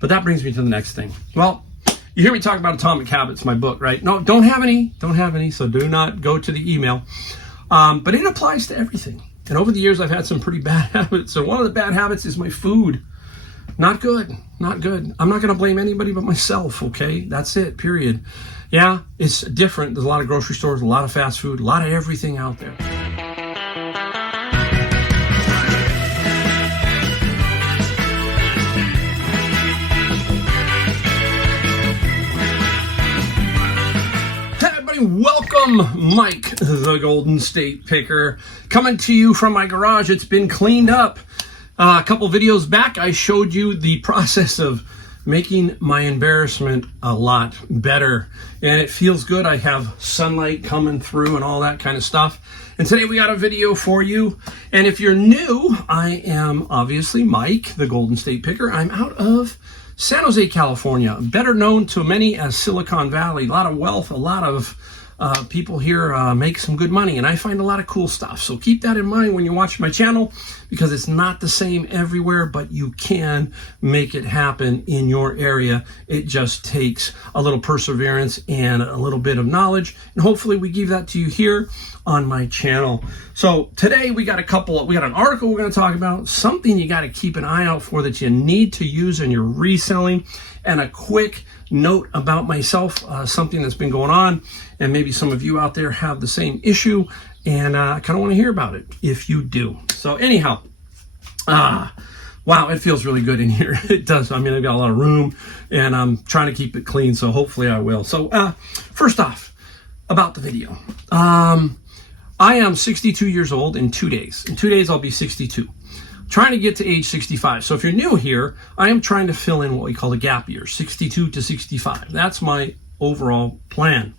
But that brings me to the next thing. Well, you hear me talk about Atomic Habits, my book, right? No, don't have any, so do not go to the email. But it applies to everything. And over the years, I've had some pretty bad habits. So one of the bad habits is my food. Not good, not good. I'm not going to blame anybody but myself, okay? That's it, period. Yeah, it's different. There's a lot of grocery stores, a lot of fast food, a lot of everything out there. Welcome, Mike, the Golden State Picker, coming to you from my garage. It's been cleaned up. A couple videos back, I showed you the process of making my embarrassment a lot better, and it feels good. I have sunlight coming through and all that kind of stuff. And today we got a video for you. And if you're new, I am obviously Mike, the Golden State Picker. I'm out of San Jose, California, better known to many as Silicon Valley. A lot of wealth, a lot of people here make some good money, and I find a lot of cool stuff. So keep that in mind when you watch my channel, because it's not the same everywhere, but you can make it happen in your area. It just takes a little perseverance and a little bit of knowledge, and hopefully we give that to you here on my channel. So today we got an article we're going to talk about, something you got to keep an eye out for that you need to use in your reselling, and a quick note about myself, something that's been going on, and maybe some of you out there have the same issue, and I kind of want to hear about it if you do. So anyhow, wow, it feels really good in here. It does. I mean, I've got a lot of room, and I'm trying to keep it clean, so hopefully I will. So first off, about the video. I am 62 years old in 2 days. In 2 days, I'll be 62. Trying to get to age 65. So if you're new here, I am trying to fill in what we call the gap year, 62 to 65. That's my overall plan.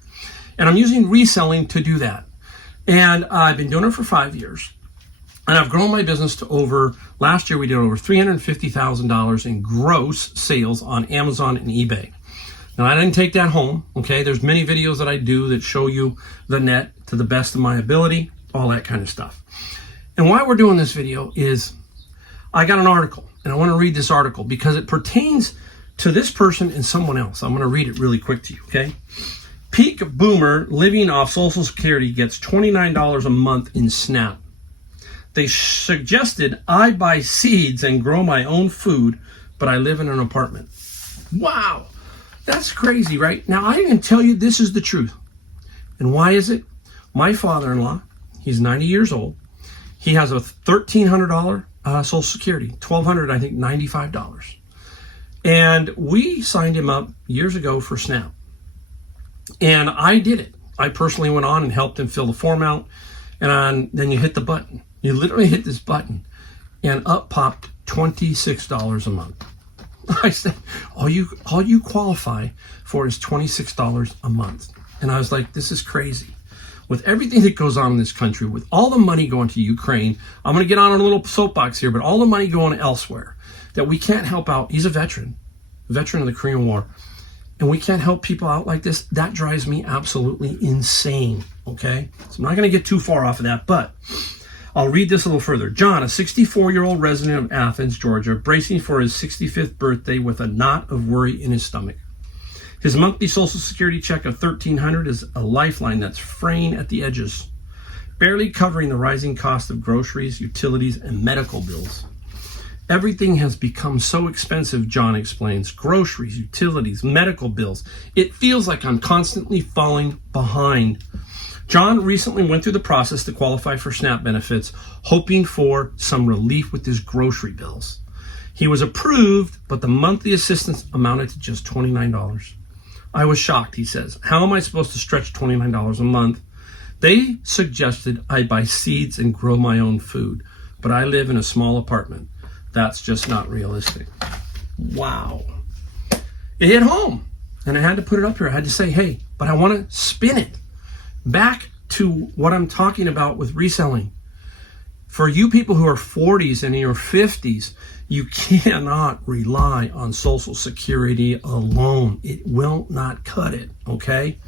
And I'm using reselling to do that. And I've been doing it for 5 years. And I've grown my business to last year we did over $350,000 in gross sales on Amazon and eBay. Now, I didn't take that home, okay? There's many videos that I do that show you the net to the best of my ability, all that kind of stuff. And why we're doing this video is I got an article, and I want to read this article because it pertains to this person and someone else. I'm going to read it really quick to you, okay? Peak boomer living off Social Security gets $29 a month in SNAP. They suggested I buy seeds and grow my own food, but I live in an apartment. Wow, that's crazy, right? Now, I can tell you this is the truth. And why is it? My father-in-law, he's 90 years old. He has a $1,300 Social Security, $1,200, I think, $95. And we signed him up years ago for SNAP. And I did it. I personally went on and helped him fill the form out. And then you hit the button. You literally hit this button, and up popped $26 a month. I said, all you qualify for is $26 a month. And I was like, this is crazy. With everything that goes on in this country, with all the money going to Ukraine, I'm going to get on a little soapbox here, but all the money going elsewhere, that we can't help out. He's a veteran of the Korean War, and we can't help people out like this. That drives me absolutely insane, okay? So I'm not going to get too far off of that, but I'll read this a little further. John, a 64-year-old resident of Athens, Georgia, bracing for his 65th birthday with a knot of worry in his stomach. His monthly Social Security check of $1,300 is a lifeline that's fraying at the edges, barely covering the rising cost of groceries, utilities, and medical bills. Everything has become so expensive, John explains. Groceries, utilities, medical bills. It feels like I'm constantly falling behind. John recently went through the process to qualify for SNAP benefits, hoping for some relief with his grocery bills. He was approved, but the monthly assistance amounted to just $29. I was shocked, he says. How am I supposed to stretch $29 a month? They suggested I buy seeds and grow my own food, but I live in a small apartment. That's just not realistic. Wow. It hit home, and I had to put it up here. I had to say, hey, but I want to spin it back to what I'm talking about with reselling. For you people who are 40s and in your 50s, you cannot rely on Social Security alone. It will not cut it, okay?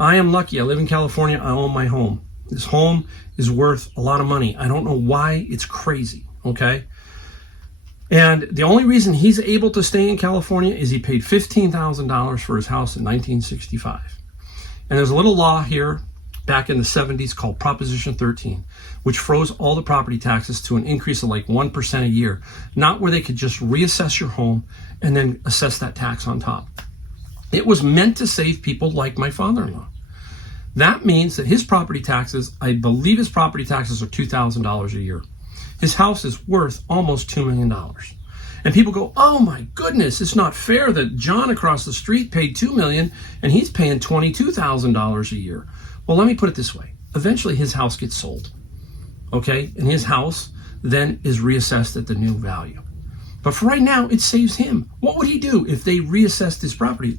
I am lucky. I live in California. I own my home. This home is worth a lot of money. I don't know why. It's crazy, okay? And the only reason he's able to stay in California is he paid $15,000 for his house in 1965. And there's a little law here back in the 70s called Proposition 13, which froze all the property taxes to an increase of like 1% a year, not where they could just reassess your home and then assess that tax on top. It was meant to save people like my father-in-law. That means that his property taxes, I believe his property taxes are $2,000 a year. His house is worth almost $2 million. And people go, oh my goodness, it's not fair that John across the street paid $2 million and he's paying $22,000 a year. Well, let me put it this way. Eventually his house gets sold, okay? And his house then is reassessed at the new value. But for right now, it saves him. What would he do if they reassessed his property,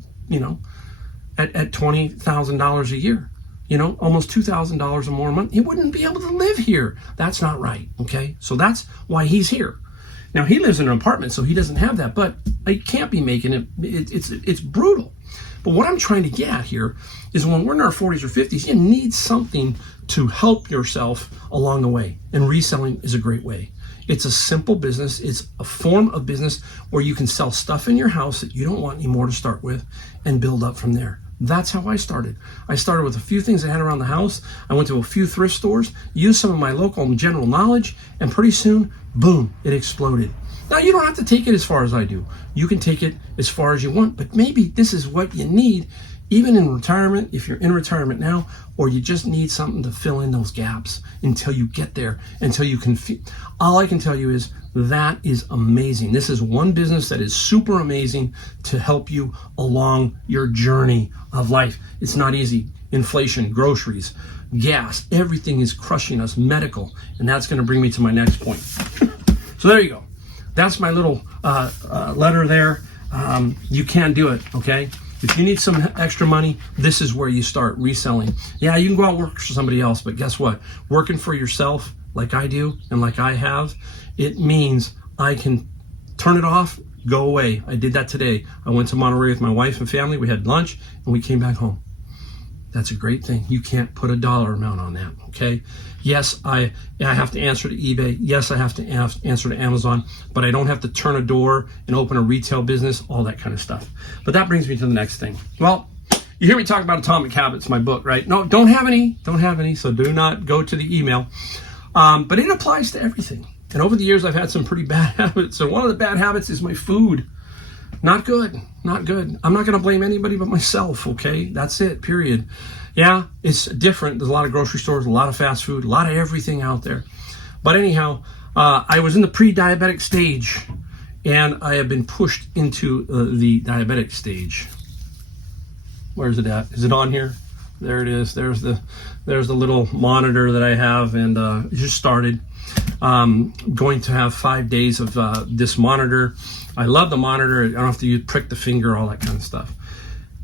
at $20,000 a year? Almost $2,000 or more a month. He wouldn't be able to live here. That's not right, okay? So that's why he's here. Now, he lives in an apartment, so he doesn't have that, but I can't be making it. It's brutal. But what I'm trying to get at here is when we're in our 40s or 50s, you need something to help yourself along the way. And reselling is a great way. It's a simple business. It's a form of business where you can sell stuff in your house that you don't want anymore to start with and build up from there. That's how I started. I started with a few things I had around the house. I went to a few thrift stores, used some of my local and general knowledge, and pretty soon, boom, it exploded. Now, you don't have to take it as far as I do. You can take it as far as you want, but maybe this is what you need, even in retirement, if you're in retirement now, or you just need something to fill in those gaps until you get there, until you can all I can tell you is that is amazing. This is one business that is super amazing to help you along your journey of life. It's not easy. Inflation, groceries, gas, everything is crushing us, medical, and that's going to bring me to my next point. So there you go. That's my little letter there. You can do it, okay? If you need some extra money, this is where you start reselling. Yeah, you can go out and work for somebody else, but guess what? Working for yourself, like I do and like I have, it means I can turn it off, go away. I did that today. I went to Monterey with my wife and family. We had lunch, and we came back home. That's a great thing. You can't put a dollar amount on that, okay? Yes, I have to answer to eBay. Yes, I have to answer to Amazon, but I don't have to turn a door and open a retail business, all that kind of stuff. But that brings me to the next thing. Well, you hear me talk about Atomic Habits, my book, right? No, don't have any, so do not go to the email. But it applies to everything. And over the years, I've had some pretty bad habits. And one of the bad habits is my food. Not good. I'm not going to blame anybody but myself, okay? That's it, period. Yeah, it's different. There's a lot of grocery stores, a lot of fast food, a lot of everything out there. But anyhow, I was in the pre-diabetic stage, and I have been pushed into the diabetic stage. Where's it at? Is it on here? There it is. There's the little monitor that I have, and it just started. Going to have 5 days of this monitor. I love the monitor. I don't have to prick the finger, all that kind of stuff.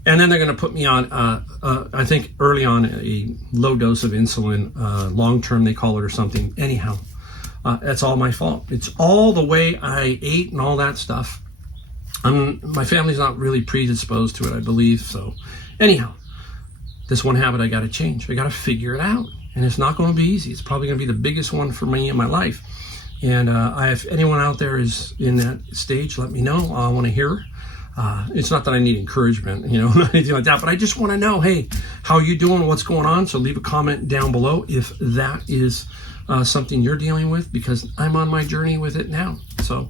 And then they're going to put me on, I think early on, a low dose of insulin, long-term they call it or something. Anyhow, that's all my fault. It's all the way I ate and all that stuff. My family's not really predisposed to it, I believe. So anyhow, this one habit I got to change. I got to figure it out. And it's not going to be easy. It's probably going to be the biggest one for me in my life. And if anyone out there is in that stage, let me know. I want to hear. It's not that I need encouragement, anything like that, but I just want to know, hey, how are you doing? What's going on? So leave a comment down below if that is something you're dealing with, because I'm on my journey with it now. So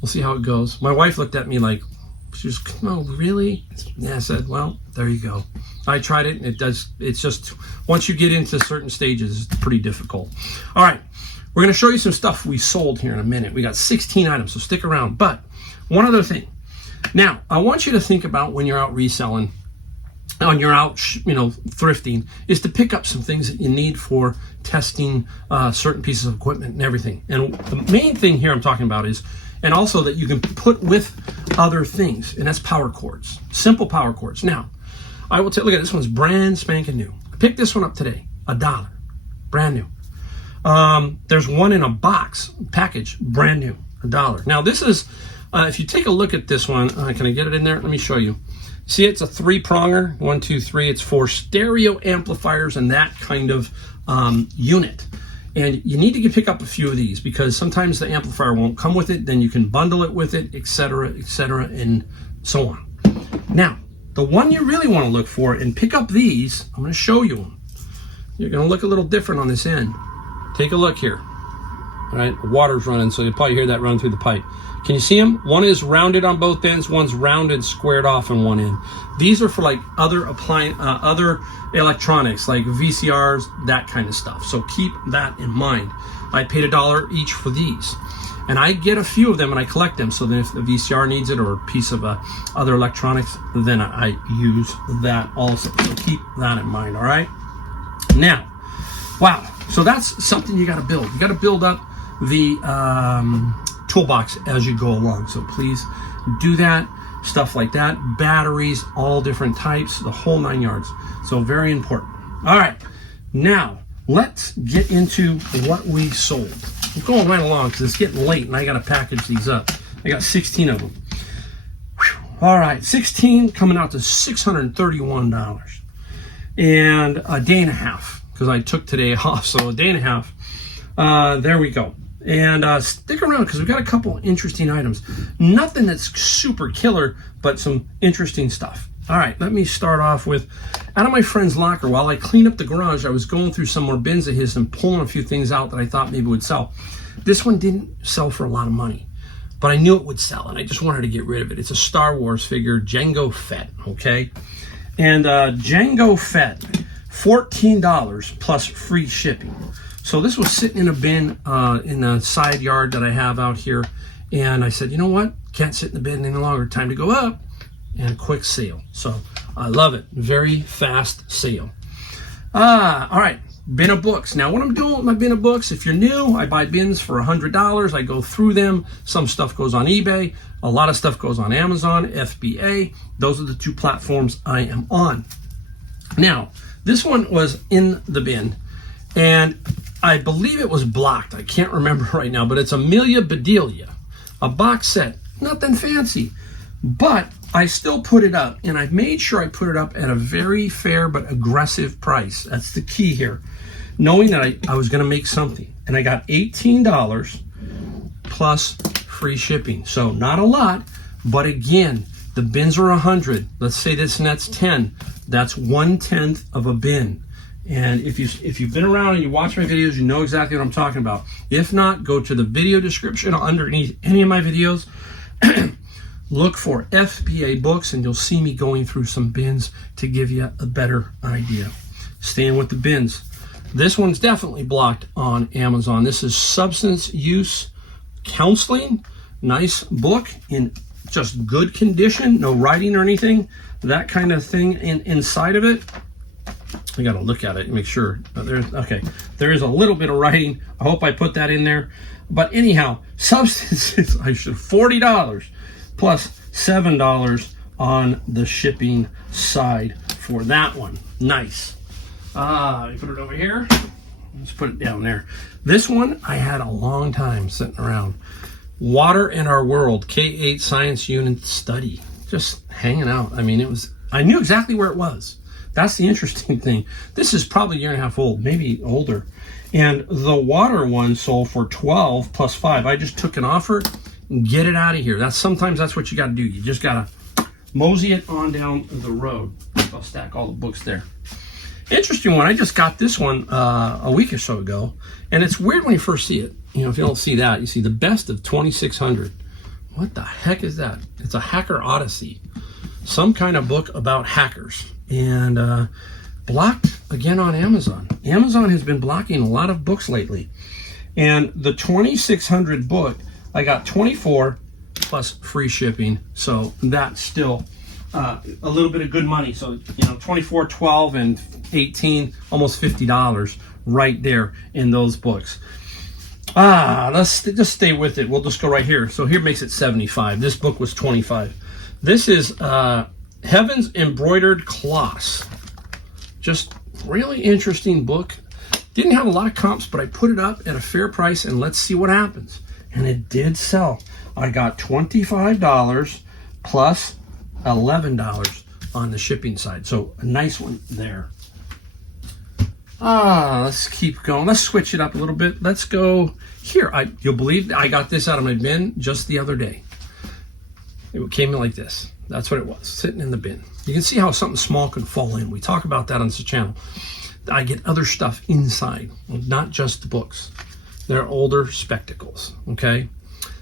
we'll see how it goes. My wife looked at me like, she was, no, really? Yeah, I said, well, there you go. I tried it, and it's just, once you get into certain stages, it's pretty difficult. All right, we're going to show you some stuff we sold here in a minute. We got 16 items, so stick around. But one other thing. Now, I want you to think about when you're out reselling, when you're out, thrifting, is to pick up some things that you need for testing certain pieces of equipment and everything. And the main thing here I'm talking about is, and also that you can put with other things, and that's power cords, simple power cords. Now, I will tell you, look at this one's brand spanking new. I picked this one up today, $1, brand new. There's one in a box, package, brand new, $1. Now this is, if you take a look at this one, can I get it in there? Let me show you. See, it's a 3-pronger, 1, 2, 3. It's for stereo amplifiers and that kind of unit. And you need to pick up a few of these because sometimes the amplifier won't come with it. Then you can bundle it with it, etc., and so on. Now, the one you really want to look for and pick up these, I'm going to show you them. You're going to look a little different on this end. Take a look here. All right, water's running, so you'll probably hear that run through the pipe. Can you see them? One is rounded on both ends, one's rounded, squared off in one end. These are for like other electronics, like VCRs, that kind of stuff. So keep that in mind. I paid $1 each for these. And I get a few of them and I collect them. So then if the VCR needs it or a piece of other electronics, then I use that also. So keep that in mind, all right? Now, wow. So that's something you got to build. You got to build up the toolbox as you go along. So please do that. Stuff like that. Batteries, all different types, the whole 9 yards. So very important. All right. Now, let's get into what we sold. I'm going right along because it's getting late and I got to package these up. I got 16 of them. Whew. All right, 16 coming out to $631 and a day and a half because I took today off. So a day and a half. There we go. And stick around because we've got a couple interesting items. Nothing that's super killer, but some interesting stuff. All right, let me start off with, out of my friend's locker, while I cleaned up the garage, I was going through some more bins of his and pulling a few things out that I thought maybe would sell. This one didn't sell for a lot of money, but I knew it would sell, and I just wanted to get rid of it. It's a Star Wars figure, Jango Fett, okay? And Jango Fett, $14 plus free shipping. So this was sitting in a bin in a side yard that I have out here, and I said, you know what? Can't sit in the bin any longer. Time to go up. And a quick sale. So I love it. Very fast sale. All right. Bin of books. Now what I'm doing with my bin of books, if you're new, I buy bins for $100. I go through them. Some stuff goes on eBay. A lot of stuff goes on Amazon, FBA. Those are the two platforms I am on. Now, this one was in the bin and I believe it was blocked. I can't remember right now, but it's Amelia Bedelia, a box set. Nothing fancy, but I still put it up, and I made sure I put it up at a very fair but aggressive price. That's the key here. Knowing that I was going to make something. And I got $18 plus free shipping. So not a lot, but again, the bins are 100. Let's say this nets 10. That's 1/10 of a bin. And if you've been around and you watch my videos, you know exactly what I'm talking about. If not, go to the video description underneath any of my videos. Look for FBA books and you'll see me going through some bins to give you a better idea. Staying with the bins. This one's definitely blocked on Amazon. This is Substance Use Counseling. Nice book in just good condition. No writing or anything. That kind of thing inside of it. I got to look at it and make sure. There is a little bit of writing. I hope I put that in there. But anyhow, Substances, $40. Plus $7 on the shipping side for that one. Nice. Let me put it over here. Let's put it down there. This one I had a long time sitting around. Water in Our World, K-8 Science Unit Study. Just hanging out. I mean, I knew exactly where it was. That's the interesting thing. This is probably a year and a half old, maybe older. And the water one sold for $12 plus $5. I just took an offer. Get it out of here. Sometimes that's what you got to do. You just got to mosey it on down the road. I'll stack all the books there. Interesting one. I just got this one a week or so ago, and it's weird when you first see it. You know, if you don't see that, you see the best of 2600. What the heck is that? It's a Hacker Odyssey, some kind of book about hackers, and blocked again on Amazon. Amazon has been blocking a lot of books lately, and the 2600 book. I got 24 plus free shipping, so that's still a little bit of good money. So, you know, 24, 12, and 18, almost $50 right there in those books. Let's just stay with it. We'll just go right here. So here makes it 75. This book was 25. This is Heaven's Embroidered Cloths. Just really interesting book. Didn't have a lot of comps, but I put it up at a fair price, and let's see what happens. And it did sell. I got $25 plus $11 on the shipping side. So a nice one there. Let's keep going. Let's switch it up a little bit. Let's go here. You'll believe I got this out of my bin just the other day. It came in like this. That's what it was, sitting in the bin. You can see how something small can fall in. We talk about that on this channel. I get other stuff inside, not just the books. They're older spectacles, okay?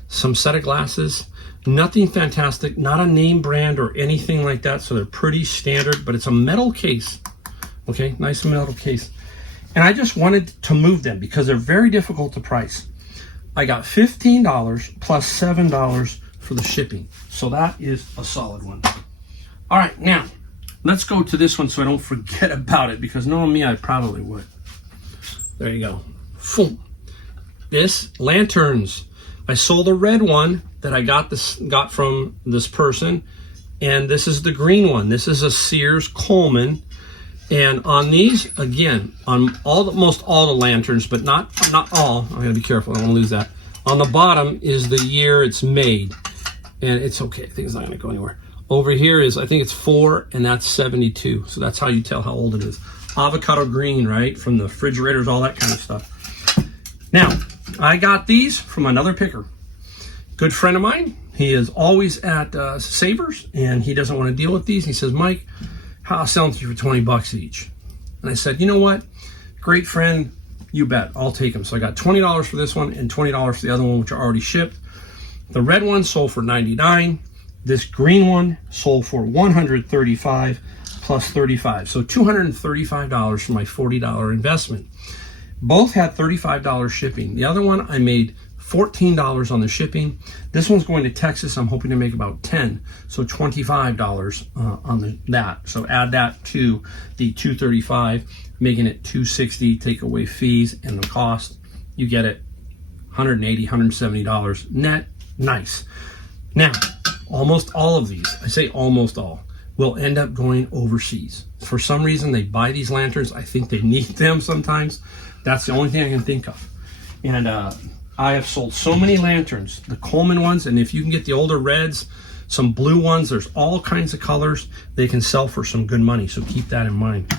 Some set of glasses, nothing fantastic, not a name brand or anything like that, so they're pretty standard, but it's a metal case, okay? Nice metal case. And I just wanted to move them because they're very difficult to price. I got $15 plus $7 for the shipping. So that is a solid one. All right, now let's go to this one so I don't forget about it, because knowing me, I probably would. There you go. Boom. This lanterns. I sold a red one that I got from this person, and this is the green one. This is a Sears Coleman. And on these, again, on most all the lanterns, but not all. I gotta be careful, I don't wanna lose that. On the bottom is the year it's made. And it's okay, I think it's not gonna go anywhere. Over here is, I think it's 4, and that's 72. So that's how you tell how old it is. Avocado green, right? From the refrigerators, all that kind of stuff. Now, I got these from another picker. Good friend of mine. He is always at Savers, and he doesn't want to deal with these. He says, Mike, I'll sell them to you for 20 bucks each. And I said, you know what? Great friend, you bet, I'll take them. So I got $20 for this one and $20 for the other one, which are already shipped. The red one sold for $99. This green one sold for $135 plus $35. So $235 for my $40 investment. Both had $35 shipping. The other one I made $14 on the shipping. This one's going to Texas. I'm hoping to make about $10, so $25 on that. So add that to the $235, making it $260. Take away fees and the cost, you get it $180, $170 net. Nice. Now, almost all of these, I say almost all, will end up going overseas. For some reason, they buy these lanterns. I think they need them sometimes. That's the only thing I can think of. And I have sold so many lanterns, the Coleman ones, and if you can get the older reds, some blue ones, there's all kinds of colors, they can sell for some good money, so keep that in mind.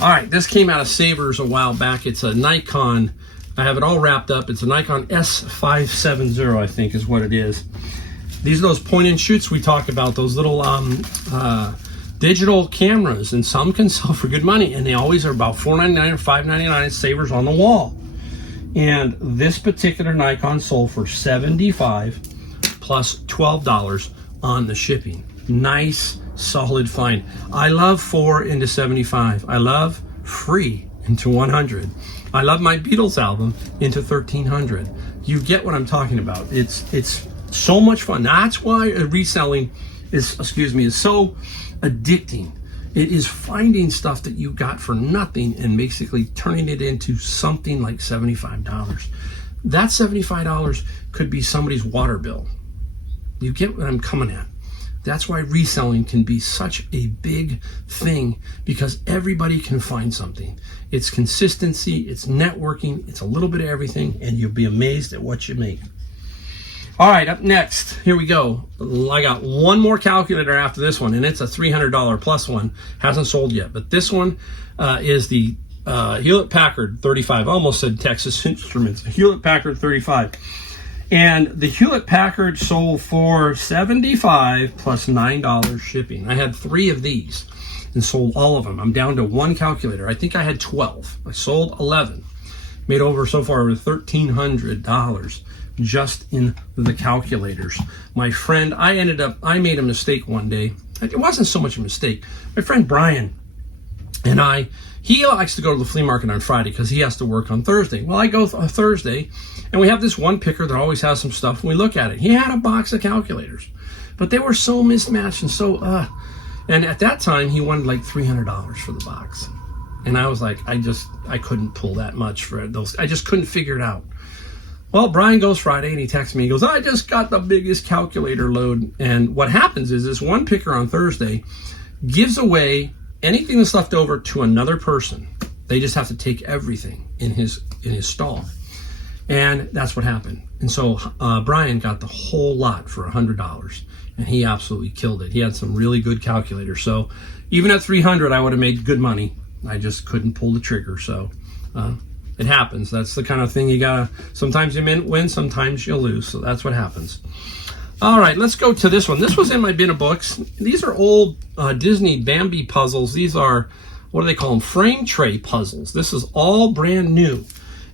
All right, this came out of Savers a while back. It's a Nikon, I have it all wrapped up. It's a Nikon S570, I think is what it is. These are those point and shoots we talk about, those little digital cameras, and some can sell for good money, and they always are about $4.99 or $5.99 at Savers on the wall. And this particular Nikon sold for $75 plus $12 on the shipping. Nice, solid find. I love 4 into 75. I love free into 100. I love my Beatles album into 1300. You get what I'm talking about. It's so much fun. That's why reselling is so addicting. It is finding stuff that you got for nothing and basically turning it into something like $75. That $75 could be somebody's water bill. You get what I'm coming at. That's why reselling can be such a big thing, because everybody can find something. It's consistency, it's networking, it's a little bit of everything, and you'll be amazed at what you make. All right, up next, here we go. I got one more calculator after this one, and it's a $300 plus one. Hasn't sold yet, but this one is the Hewlett-Packard 35. I almost said Texas Instruments. Hewlett-Packard 35. And the Hewlett-Packard sold for $75 plus $9 shipping. I had 3 of these and sold all of them. I'm down to 1 calculator. I think I had 12. I sold 11. Made over so far over $1,300 just in the calculators. My friend, I made a mistake one day. It wasn't so much a mistake. My friend Brian and he likes to go to the flea market on Friday because he has to work on Thursday. Well, I go on Thursday, and we have this one picker that always has some stuff, and we look at it. He had a box of calculators, but they were so mismatched and so, and at that time, he wanted like $300 for the box. And I was like, I couldn't pull that much for those. I just couldn't figure it out. Well, Brian goes Friday, and he texts me. He goes, I just got the biggest calculator load. And what happens is this one picker on Thursday gives away anything that's left over to another person. They just have to take everything in his stall. And that's what happened. And so Brian got the whole lot for $100, and he absolutely killed it. He had some really good calculators. So even at $300, I would have made good money. I just couldn't pull the trigger. So it happens. That's the kind of thing you gotta, sometimes you win, sometimes you lose. So that's what happens. All right, let's go to this one. This was in my bin of books. These are old Disney Bambi puzzles. These are, what do they call them? Frame tray puzzles. This is all brand new.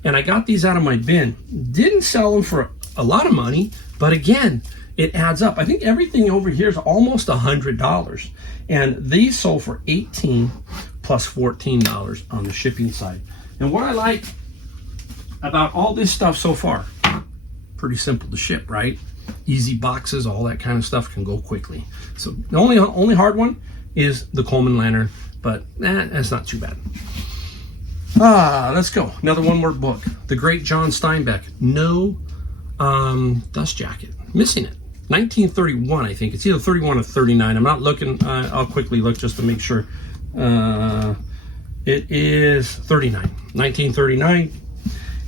And I got these out of my bin. Didn't sell them for a lot of money, but again, it adds up. I think everything over here is almost $100. And these sold for $18 plus $14 on the shipping side. And what I like about all this stuff so far, pretty simple to ship, right? Easy boxes, all that kind of stuff can go quickly. So the only hard one is the Coleman lantern, but that's not too bad. Let's go. Another one-word book. The Great John Steinbeck. No dust jacket. Missing it. 1931, I think. It's either 31 or 39. I'm not looking. I'll quickly look just to make sure. It is 39. 1939.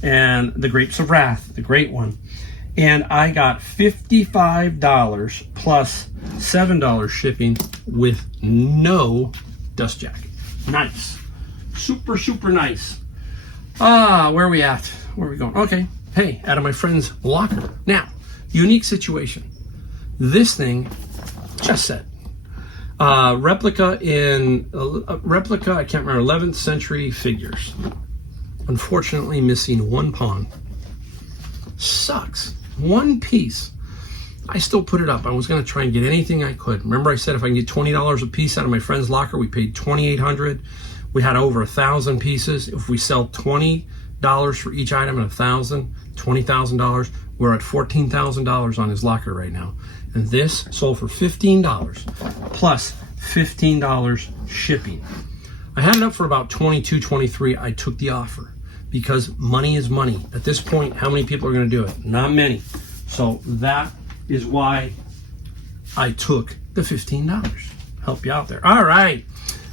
And The Grapes of Wrath, the great one. And I got $55 plus $7 shipping with no dust jacket. Nice. Super, super nice. Where are we at? Where are we going? Okay. Hey, out of my friend's locker. Now, unique situation. This thing just said replica, I can't remember, 11th century figures. Unfortunately, missing one pawn. Sucks. One piece. I still put it up. I was going to try and get anything I could. Remember I said if I can get $20 a piece out of my friend's locker, we paid $2,800. We had over 1,000 pieces. If we sell $20 for each item and 1,000, $20,000, we're at $14,000 on his locker right now. And this sold for $15 plus $15 shipping. I had it up for about $22, $23. I took the offer because money is money. At this point, how many people are going to do it? Not many. So that is why I took the $15. Help you out there. All right.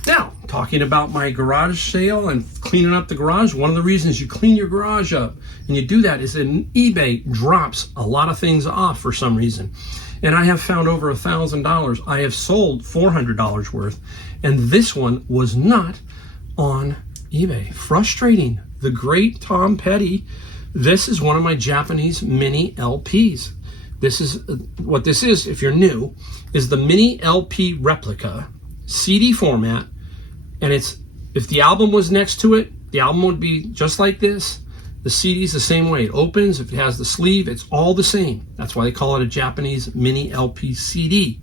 Now, talking about my garage sale and cleaning up the garage, one of the reasons you clean your garage up and you do that is that eBay drops a lot of things off for some reason. And I have found over $1,000. I have sold $400 worth, and this one was not on eBay. Frustrating. The great Tom Petty. This is one of my Japanese mini LPs. This is what this is, if you're new, is the mini LP replica, CD format. And it's, if the album was next to it, the album would be just like this. The CD's the same way. It opens, if it has the sleeve, it's all the same. That's why they call it a Japanese mini LP CD.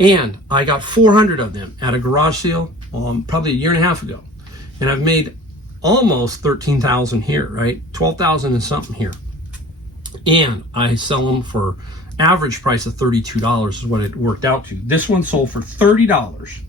And I got 400 of them at a garage sale probably a year and a half ago. And I've made almost 13,000 here, right? 12,000 and something here. And I sell them for average price of $32 is what it worked out to. This one sold for $30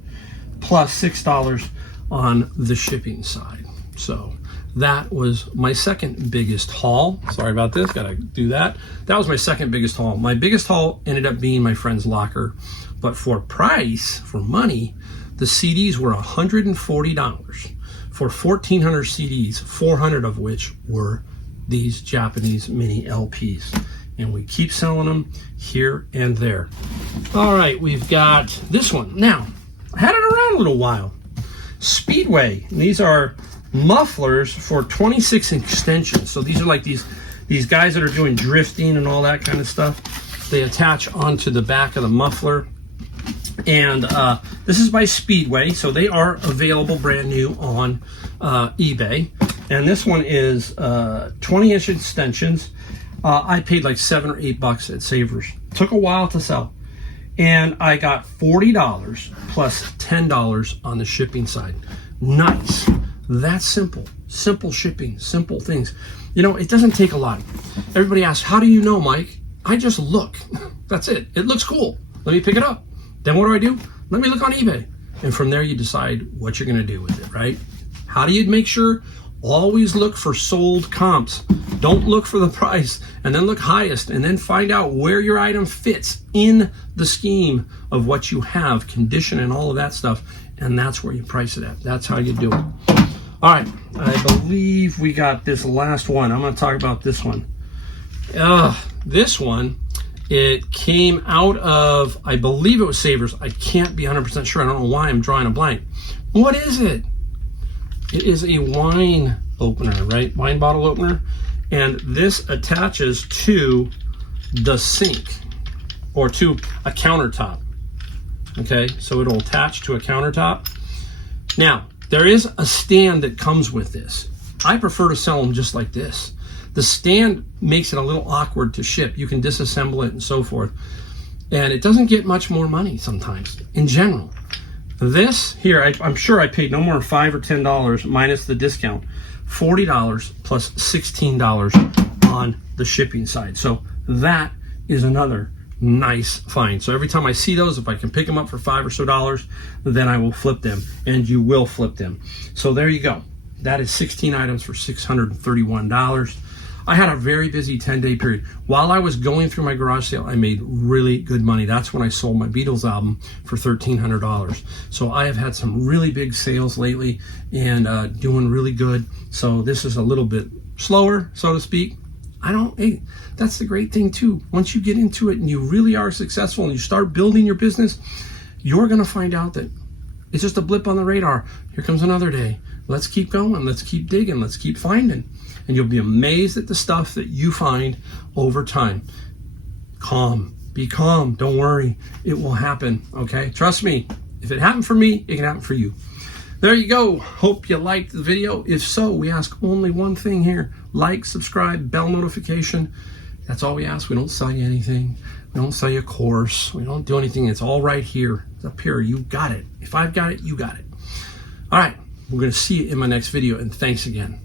plus $6 on the shipping side. So that was my second biggest haul. Sorry about this, gotta do that. That was my second biggest haul. My biggest haul ended up being my friend's locker, but for price, for money, the CDs were $140 for 1,400 CDs, 400 of which were these Japanese mini LPs. And we keep selling them here and there. All right, we've got this one. Now, I had it around a little while. Speedway. And these are mufflers for 26 extensions. So these are like these guys that are doing drifting and all that kind of stuff. They attach onto the back of the muffler. And this is by Speedway, so they are available brand new on eBay. And this one is 20-inch extensions. I paid like $7 or $8 at Savers. Took a while to sell. And I got $40 plus $10 on the shipping side. Nice. That's simple. Simple shipping, simple things. You know, it doesn't take a lot. Everybody asks, how do you know, Mike? I just look. That's it. It looks cool. Let me pick it up. Then what do? Let me look on eBay. And from there you decide what you're going to do with it, right? How do you make sure? Always look for sold comps. Don't look for the price and then look highest and then find out where your item fits in the scheme of what you have, condition and all of that stuff. And that's where you price it at. That's how you do it. All right, I believe we got this last one. I'm going to talk about this one. This one, it came out of, I believe it was Savers. I can't be 100% sure. I don't know why I'm drawing a blank. What is it? It is a wine opener, right? Wine bottle opener. And this attaches to the sink or to a countertop. Okay, so it'll attach to a countertop. Now, there is a stand that comes with this. I prefer to sell them just like this. The stand makes it a little awkward to ship. You can disassemble it and so forth. And it doesn't get much more money sometimes in general. This here, I'm sure I paid no more than $5 or $10 minus the discount. $40 plus $16 on the shipping side. So that is another nice find. So every time I see those, if I can pick them up for $5 or so, then I will flip them, and you will flip them. So there you go. That is 16 items for $631. I had a very busy 10-day period. While I was going through my garage sale, I made really good money. That's when I sold my Beatles album for $1,300. So I have had some really big sales lately and doing really good. So this is a little bit slower, so to speak. Hey, that's the great thing too. Once you get into it and you really are successful and you start building your business, you're going to find out that it's just a blip on the radar. Here comes another day. Let's keep going. Let's keep digging. Let's keep finding. And you'll be amazed at the stuff that you find over time. Calm. Be calm. Don't worry. It will happen. Okay? Trust me. If it happened for me, it can happen for you. There you go. Hope you liked the video. If so, we ask only one thing here. Like, subscribe, bell notification. That's all we ask. We don't sell you anything. We don't sell you a course. We don't do anything. It's all right here. It's up here. You got it. If I've got it, you got it. All right. We're going to see you in my next video, and thanks again.